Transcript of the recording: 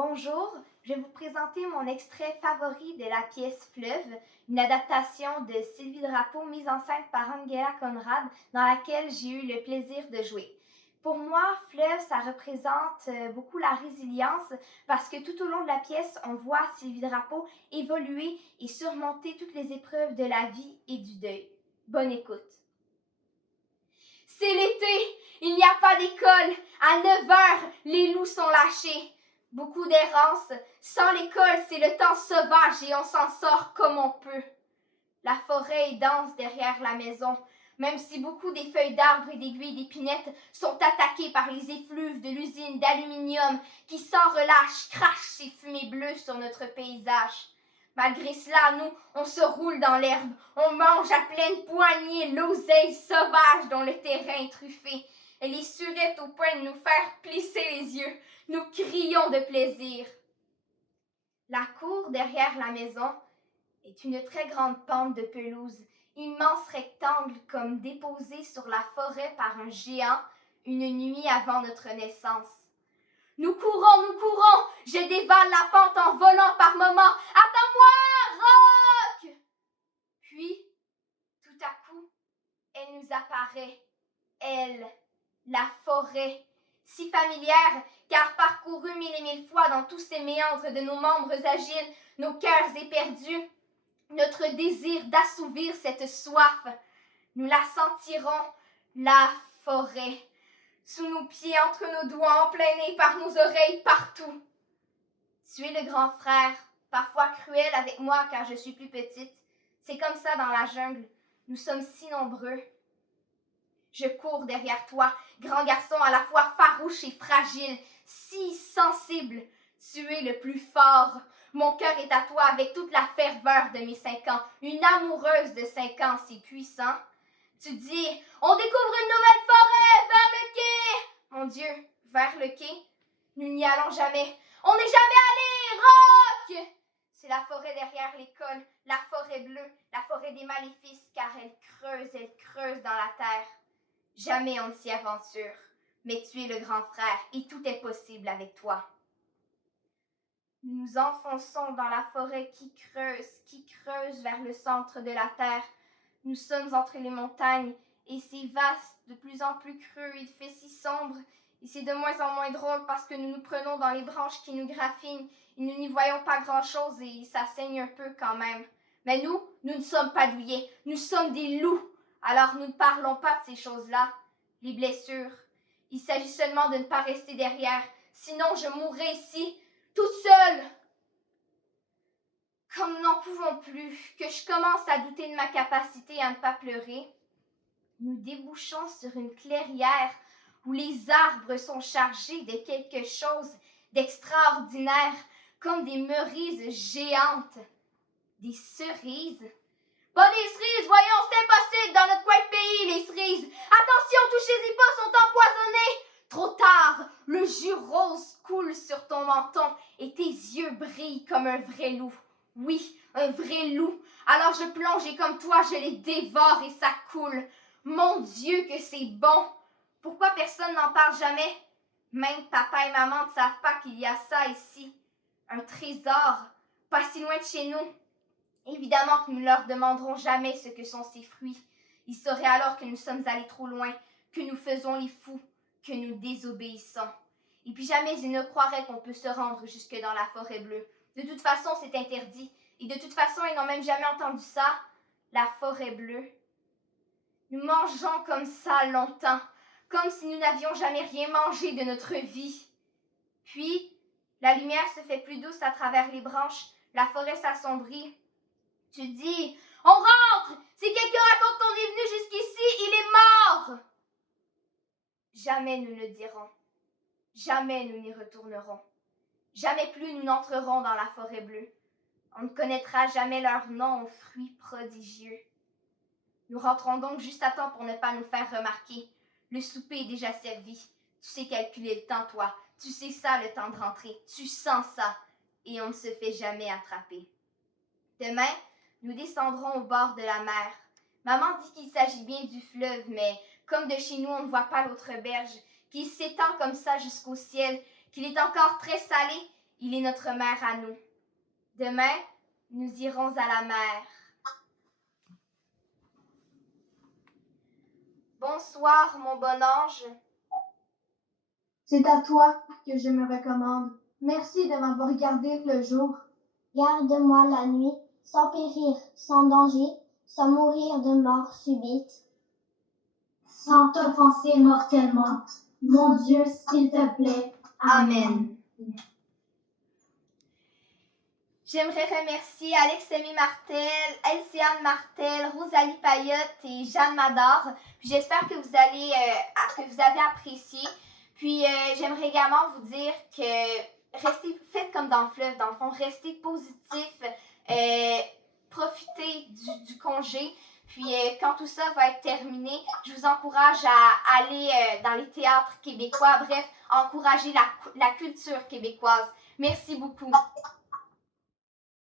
Bonjour, je vais vous présenter mon extrait favori de la pièce Fleuve, une adaptation de Sylvie Drapeau mise en scène par Angela Conrad, dans laquelle j'ai eu le plaisir de jouer. Pour moi, Fleuve, ça représente beaucoup la résilience parce que tout au long de la pièce, on voit Sylvie Drapeau évoluer et surmonter toutes les épreuves de la vie et du deuil. Bonne écoute. C'est l'été, il n'y a pas d'école. À 9 heures, les loups sont lâchés. Beaucoup d'errance. Sans l'école, c'est le temps sauvage et on s'en sort comme on peut. La forêt est dense derrière la maison, même si beaucoup des feuilles d'arbres et d'aiguilles d'épinettes sont attaquées par les effluves de l'usine d'aluminium qui, sans relâche, crachent ses fumées bleues sur notre paysage. Malgré cela, nous, on se roule dans l'herbe, on mange à pleine poignée l'oseille sauvage dont le terrain est truffé. Elle est surette au point de nous faire plisser les yeux. Nous crions de plaisir. La cour derrière la maison est une très grande pente de pelouse, immense rectangle comme déposé sur la forêt par un géant une nuit avant notre naissance. Nous courons, je dévale la pente en volant par moments. Attends-moi, Rock! Puis, tout à coup, elle nous apparaît, elle, la forêt, si familière, car parcourue mille et mille fois dans tous ces méandres de nos membres agiles, nos cœurs éperdus, notre désir d'assouvir cette soif. Nous la sentirons, la forêt, sous nos pieds, entre nos doigts, en plein nez, par nos oreilles, partout. Tu es le grand frère, parfois cruel avec moi car je suis plus petite. C'est comme ça dans la jungle, nous sommes si nombreux. Je cours derrière toi, grand garçon à la fois farouche et fragile, si sensible. Tu es le plus fort. Mon cœur est à toi avec toute la ferveur de mes 5 ans. Une amoureuse de 5 ans, c'est puissant. Tu dis, on découvre une nouvelle forêt, vers le quai. Mon Dieu, vers le quai? Nous n'y allons jamais. On n'est jamais allé, Rock! C'est la forêt derrière l'école, la forêt bleue, la forêt des maléfices, car elle creuse dans la terre. Jamais on ne s'y aventure, mais tu es le grand frère et tout est possible avec toi. Nous nous enfonçons dans la forêt qui creuse vers le centre de la terre. Nous sommes entre les montagnes et c'est vaste, de plus en plus creux, il fait si sombre et c'est de moins en moins drôle parce que nous nous prenons dans les branches qui nous graffinent et nous n'y voyons pas grand-chose et ça saigne un peu quand même. Mais nous ne sommes pas douillets, nous sommes des loups. Alors nous ne parlons pas de ces choses-là, les blessures. Il s'agit seulement de ne pas rester derrière, sinon je mourrai ici, toute seule. Comme nous n'en pouvons plus, que je commence à douter de ma capacité à ne pas pleurer, nous débouchons sur une clairière où les arbres sont chargés de quelque chose d'extraordinaire, comme des merises géantes. Des cerises? Pas des cerises, voyons, c'est impossible dans notre coin de pays, les cerises. Attention, touchez-y pas, sont empoisonnés. Trop tard, le jus rose coule sur ton menton et tes yeux brillent comme un vrai loup. Oui, un vrai loup. Alors je plonge et comme toi, je les dévore et ça coule. Mon Dieu, que c'est bon. Pourquoi personne n'en parle jamais? Même papa et maman ne savent pas qu'il y a ça ici. Un trésor, pas si loin de chez nous. Évidemment que nous ne leur demanderons jamais ce que sont ces fruits. Ils sauraient alors que nous sommes allés trop loin, que nous faisons les fous, que nous désobéissons. Et puis jamais ils ne croiraient qu'on peut se rendre jusque dans la forêt bleue. De toute façon, c'est interdit. Et de toute façon, ils n'ont même jamais entendu ça. La forêt bleue. Nous mangeons comme ça longtemps, comme si nous n'avions jamais rien mangé de notre vie. Puis, la lumière se fait plus douce à travers les branches, la forêt s'assombrit. Tu dis, on rentre! Si quelqu'un raconte qu'on est venu jusqu'ici, il est mort! Jamais nous ne dirons. Jamais nous n'y retournerons. Jamais plus nous n'entrerons dans la forêt bleue. On ne connaîtra jamais leur nom aux fruits prodigieux. Nous rentrons donc juste à temps pour ne pas nous faire remarquer. Le souper est déjà servi. Tu sais calculer le temps, toi. Tu sais ça, le temps de rentrer. Tu sens ça. Et on ne se fait jamais attraper. Demain, nous descendrons au bord de la mer. Maman dit qu'il s'agit bien du fleuve, mais comme de chez nous on ne voit pas l'autre berge, qu'il s'étend comme ça jusqu'au ciel, qu'il est encore très salé Il est notre mère à nous. Demain, nous irons à la mer. Bonsoir, mon bon ange. C'est à toi que je me recommande. Merci de m'avoir gardé le jour. Garde-moi la nuit, sans périr, sans danger, sans mourir de mort subite. Sans t'offenser mortellement. Mon Dieu, s'il te plaît. Amen. J'aimerais remercier Alex-Aimé Martel, Elsiane Martel, Rosalie Payotte et Jeanne Mador. Puis j'espère que vous avez apprécié. Puis j'aimerais également vous dire que faites comme dans le fleuve, dans le fond, restez positif, profitez du congé. Puis quand tout ça va être terminé, je vous encourage à aller dans les théâtres québécois, bref, encourager la culture québécoise. Merci beaucoup.